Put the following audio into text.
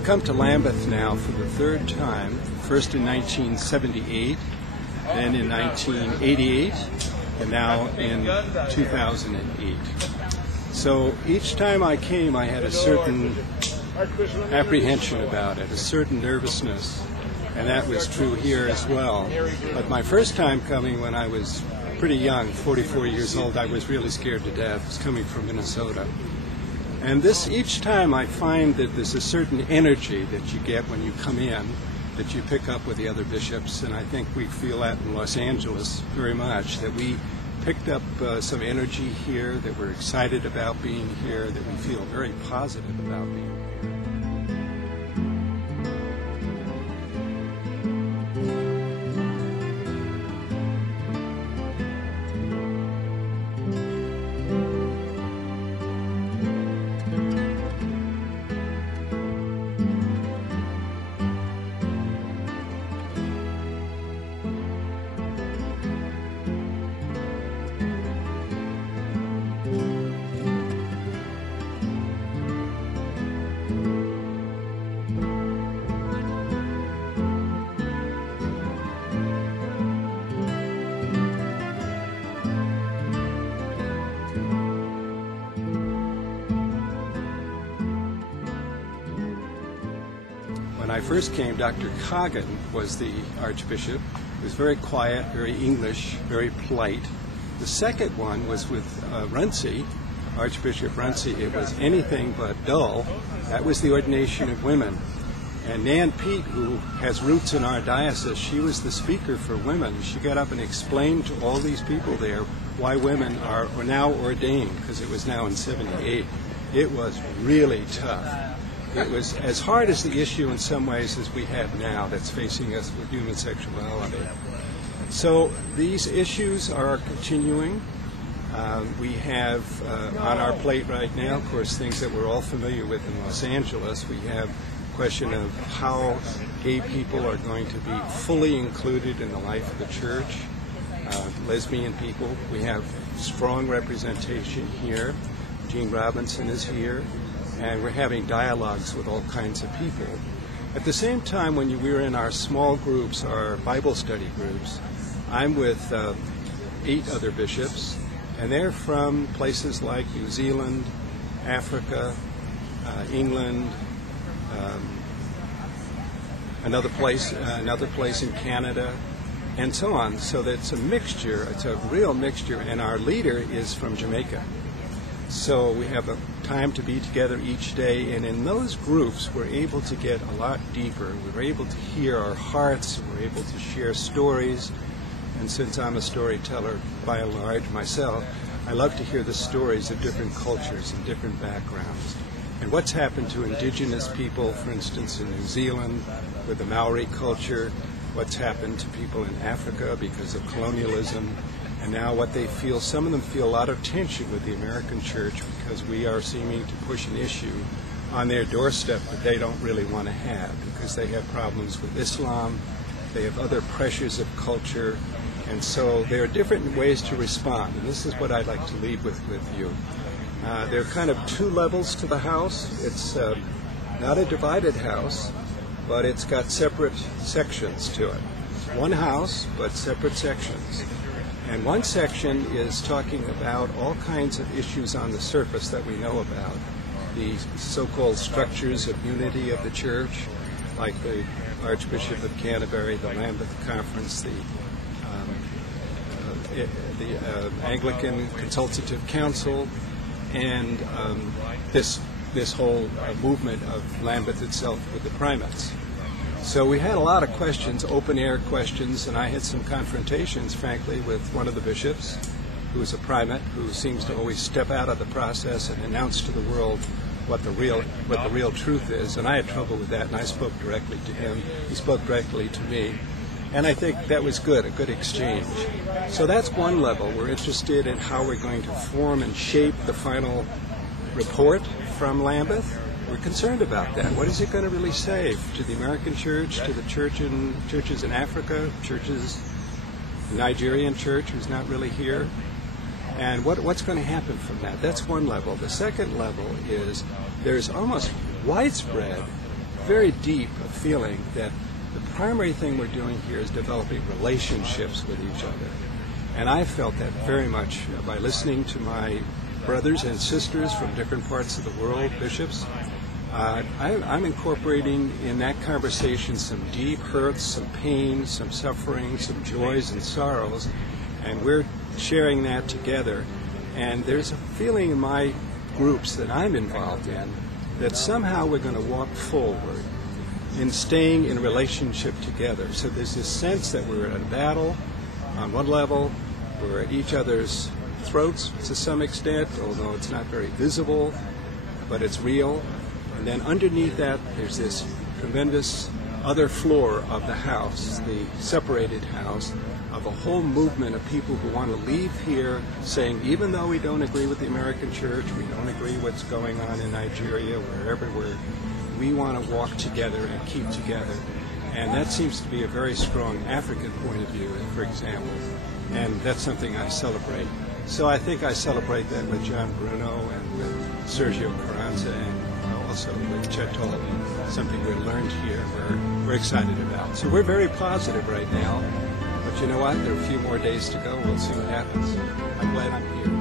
I've come to Lambeth now for the third time, first in 1978, then in 1988, and now in 2008. So each time I came, I had a certain apprehension about it, a certain nervousness, and that was true here as well. But my first time coming, when I was pretty young, 44 years old, I was really scared to death. I was coming from Minnesota. And each time I find that there's a certain energy that you get when you come in that you pick up with the other bishops, and I think we feel that in Los Angeles very much, that we picked up some energy here, that we're excited about being here, that we feel very positive about being here. When I first came, Dr. Coggin was the Archbishop. He was very quiet, very English, very polite. The second one was with Runcie, Archbishop Runcie. It was anything but dull. That was the ordination of women. And Nan Pete, who has roots in our diocese, she was the speaker for women. She got up and explained to all these people there why women are now ordained, because it was now in 78. It was really tough. It was as hard as the issue in some ways as we have now that's facing us with human sexuality. So these issues are continuing. We have on our plate right now, of course, things that we're all familiar with in Los Angeles. We have the question of how gay people are going to be fully included in the life of the church, lesbian people. We have strong representation here. Gene Robinson is here. And we're having dialogues with all kinds of people. At the same time, when we were in our small groups, our Bible study groups, I'm with 8 other bishops, and they're from places like New Zealand, Africa, England, another place in Canada, and so on. So that it's a mixture, it's a real mixture, and our leader is from Jamaica. So we have a time to be together each day, and in those groups we're able to get a lot deeper. We're able to hear our hearts, we're able to share stories, and since I'm a storyteller by and large myself, I love to hear the stories of different cultures and different backgrounds. And what's happened to indigenous people, for instance, in New Zealand with the Maori culture, what's happened to people in Africa because of colonialism, and now what they feel, some of them feel a lot of tension with the American church because we are seeming to push an issue on their doorstep that they don't really want to have because they have problems with Islam, they have other pressures of culture, and so there are different ways to respond, and this is what I'd like to leave with you. There are kind of 2 levels to the house. It's not a divided house, but it's got separate sections to it. One house, but separate sections. And one section is talking about all kinds of issues on the surface that we know about, the so-called structures of unity of the church, like the Archbishop of Canterbury, the Lambeth Conference, the Anglican Consultative Council, and this whole movement of Lambeth itself with the primates. So we had a lot of questions, open-air questions, and I had some confrontations, frankly, with one of the bishops, who is a primate, who seems to always step out of the process and announce to the world what the real truth is. And I had trouble with that, and I spoke directly to him. He spoke directly to me. And I think that was good, a good exchange. So that's one level. We're interested in how we're going to form and shape the final report from Lambeth. We're concerned about that. What is it going to really say to the American church, to the churches in Africa, the Nigerian church who's not really here? And what's going to happen from that? That's one level. The second level is there's almost widespread very deep feeling that the primary thing we're doing here is developing relationships with each other. And I felt that very much by listening to my brothers and sisters from different parts of the world, bishops. I'm incorporating in that conversation some deep hurts, some pain, some suffering, some joys and sorrows, and we're sharing that together. And there's a feeling in my groups that I'm involved in that somehow we're going to walk forward in staying in relationship together. So there's this sense that we're in a battle on one level, we're at each other's throats to some extent, although it's not very visible, but it's real. And then underneath that, there's this tremendous other floor of the house, the separated house, of a whole movement of people who want to leave here saying, even though we don't agree with the American church, we don't agree what's going on in Nigeria, wherever we want to walk together and keep together. And that seems to be a very strong African point of view, for example. And that's something I celebrate. So I think I celebrate that with John Bruno and with Sergio Carranza and also with Chet Tolliver, something we learned here we're excited about. So we're very positive right now. But you know what? There are a few more days to go. We'll see what happens. I'm glad I'm here.